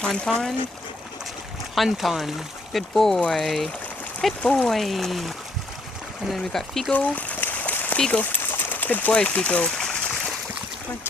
Honton. Honton. Good boy. Good boy. And then we got Figo. Figo. Good boy, Figo. Come on.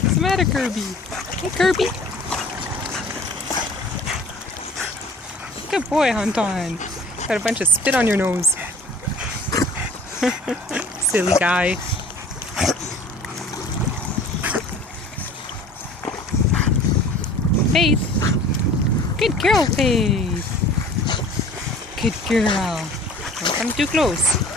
What's the matter, Kirby? Hey, Kirby. Good boy, Honton. Got a bunch of spit on your nose. Silly guy. Faith. Good girl, Faith. Good girl. Don't come too close.